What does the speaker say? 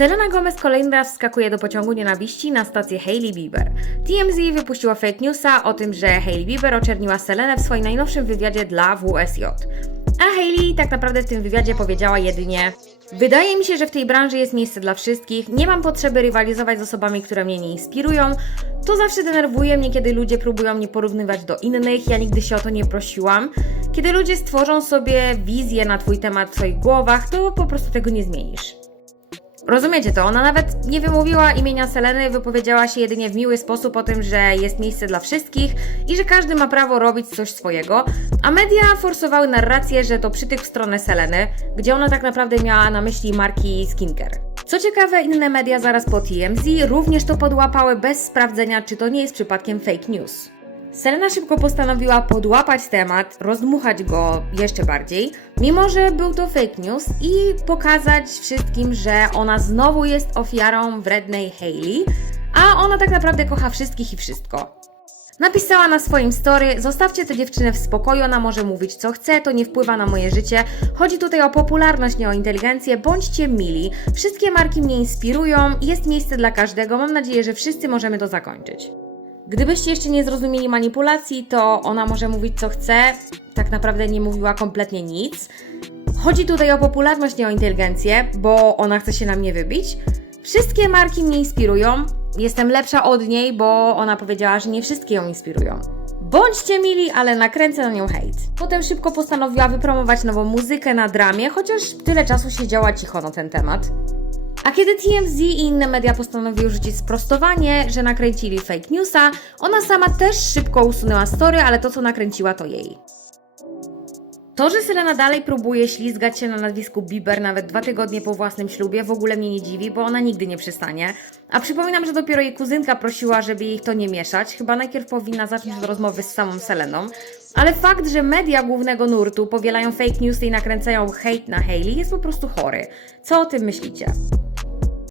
Selena Gomez kolejny raz wskakuje do pociągu nienawiści na stację Hailey Bieber. TMZ wypuściło fake newsa o tym, że Hailey Bieber oczerniła Selenę w swoim najnowszym wywiadzie dla WSJ. A Hailey tak naprawdę w tym wywiadzie powiedziała jedynie Wydaje mi się, że w tej branży jest miejsce dla wszystkich, nie mam potrzeby rywalizować z osobami, które mnie nie inspirują. To zawsze denerwuje mnie, kiedy ludzie próbują mnie porównywać do innych, ja nigdy się o to nie prosiłam. Kiedy ludzie stworzą sobie wizję na Twój temat w swoich głowach, to po prostu tego nie zmienisz. Rozumiecie to? Ona nawet nie wymówiła imienia Seleny, wypowiedziała się jedynie w miły sposób o tym, że jest miejsce dla wszystkich i że każdy ma prawo robić coś swojego, a media forsowały narrację, że to przytyk w stronę Seleny, gdzie ona tak naprawdę miała na myśli marki skincare. Co ciekawe, inne media zaraz po TMZ również to podłapały bez sprawdzenia, czy to nie jest przypadkiem fake news. Selena szybko postanowiła podłapać temat, rozdmuchać go jeszcze bardziej, mimo że był to fake news i pokazać wszystkim, że ona znowu jest ofiarą wrednej Hailey, a ona tak naprawdę kocha wszystkich i wszystko. Napisała na swoim story: Zostawcie tę dziewczynę w spokoju, ona może mówić co chce, to nie wpływa na moje życie. Chodzi tutaj o popularność, nie o inteligencję. Bądźcie mili. Wszystkie marki mnie inspirują, jest miejsce dla każdego. Mam nadzieję, że wszyscy możemy to zakończyć. Gdybyście jeszcze nie zrozumieli manipulacji, to ona może mówić co chce, tak naprawdę nie mówiła kompletnie nic. Chodzi tutaj o popularność, nie o inteligencję, bo ona chce się na mnie wybić. Wszystkie marki mnie inspirują. Jestem lepsza od niej, bo ona powiedziała, że nie wszystkie ją inspirują. Bądźcie mili, ale nakręcę na nią hejt. Potem szybko postanowiła wypromować nową muzykę na dramie, chociaż tyle czasu siedziała cicho na ten temat. A kiedy TMZ i inne media postanowiły rzucić sprostowanie, że nakręcili fake newsa, ona sama też szybko usunęła story, ale to co nakręciła to jej. To, że Selena dalej próbuje ślizgać się na nazwisku Bieber nawet dwa tygodnie po własnym ślubie w ogóle mnie nie dziwi, bo ona nigdy nie przystanie. A przypominam, że dopiero jej kuzynka prosiła, żeby jej to nie mieszać. Chyba najpierw powinna zacząć od rozmowy z samą Seleną. Ale fakt, że media głównego nurtu powielają fake newsy i nakręcają hejt na Hailey jest po prostu chory. Co o tym myślicie?